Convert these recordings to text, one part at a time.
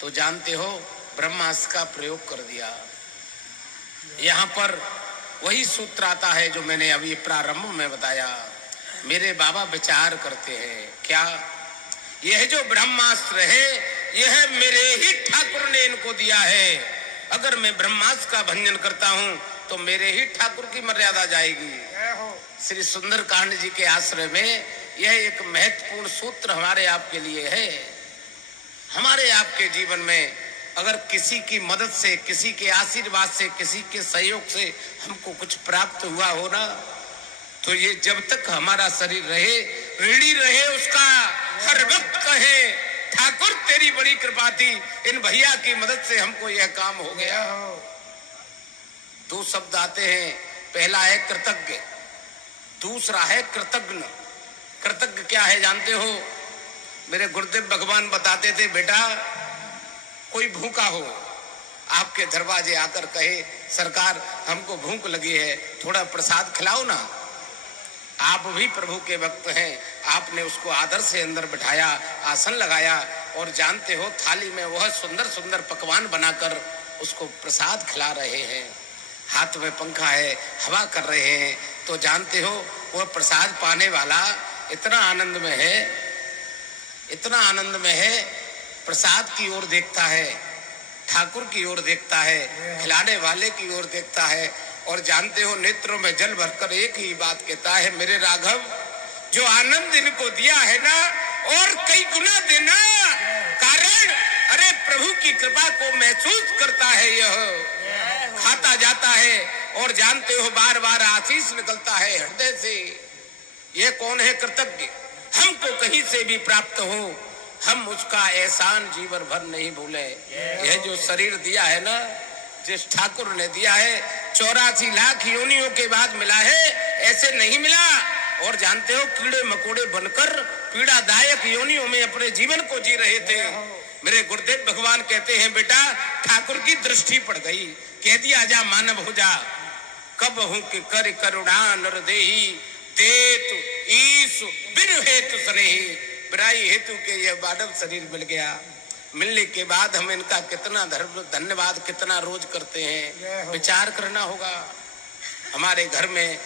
तो जानते हो ब्रह्मास्त्र का प्रयोग कर दिया। यहाँ पर वही सूत्र आता है जो मैंने अभी प्रारंभ में बताया। मेरे बाबा विचार करते हैं क्या, यह जो ब्रह्मास्त्र है यह मेरे ही ठाकुर ने इनको दिया है। अगर मैं ब्रह्मास्त्र का भंजन करता हूं तो मेरे ही ठाकुर की मर्यादा जाएगी। श्री सुंदरकांड जी के आश्रय में यह एक महत्वपूर्ण सूत्र हमारे आपके लिए है। हमारे आपके जीवन में अगर किसी की मदद से, किसी के आशीर्वाद से, किसी के सहयोग से हमको कुछ प्राप्त हुआ हो ना, तो ये जब तक हमारा शरीर रहे, ऋणी रहे उसका, हर वक्त कहे ठाकुर तेरी बड़ी कृपा थी, इन भैया की मदद से हमको यह काम हो गया। दो शब्द आते हैं, पहला है कृतज्ञ, दूसरा है कृतज्ञ। कृतज्ञ क्या है जानते हो? मेरे गुरुदेव भगवान बताते थे, बेटा कोई भूखा हो आपके दरवाजे आकर कहे सरकार हमको भूख लगी है, थोड़ा प्रसाद खिलाओ ना। आप भी प्रभु के भक्त हैं, आपने उसको आदर से अंदर बिठाया, आसन लगाया और जानते हो थाली में वह सुंदर सुंदर पकवान बनाकर उसको प्रसाद खिला रहे हैं। हाथ में पंखा है, हवा कर रहे हैं, तो जानते हो वह प्रसाद पाने वाला इतना आनंद में है, इतना आनंद में है, प्रसाद की ओर देखता है, ठाकुर की ओर देखता है, खिलाने वाले की ओर देखता है और जानते हो नेत्रों में जल भरकर एक ही बात कहता है, मेरे राघव जो आनंद इनको दिया है ना और कई गुना देना, कारण अरे प्रभु की कृपा को महसूस करता है, यह खाता जाता है और जानते हो बार बार आशीष निकलता है हृदय से। यह कौन है? कृतज्ञ। हमको कहीं से भी प्राप्त हो हम उसका एहसान जीवन भर नहीं भूले। यह जो शरीर दिया है ना, जिस ठाकुर ने दिया है, 84 लाख योनियों के बाद मिला है, ऐसे नहीं मिला। और जानते हो कीड़े मकोड़े बनकर पीड़ादायक योनियों में अपने जीवन को जी रहे थे। मेरे गुरुदेव भगवान कहते हैं, बेटा ठाकुर की दृष्टि पड़ गई, कह दिया जा मानव हो जा। कब हूं कि कर करुणा नर देही, देत ईश बिन हेतु स्नेही। बुराई हेतु के यह मानव शरीर मिल गया। मिलने के बाद हम इनका कितना धन्यवाद कितना रोज करते हैं, विचार करना होगा। हमारे घर में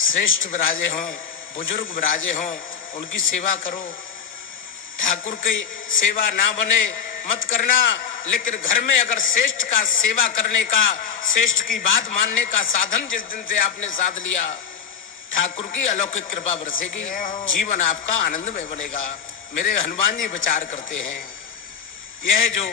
श्रेष्ठ विराजे हों, बुजुर्ग विराजे हों, उनकी सेवा करो। ठाकुर की सेवा ना बने मत करना, लेकिन घर में अगर श्रेष्ठ का सेवा करने का, श्रेष्ठ की बात मानने का साधन जिस दिन से आपने साध लिया, ठाकुर की अलौकिक कृपा बरसेगी, जीवन आपका आनंद में बनेगा। मेरे हनुमान जी विचार करते हैं, यह जो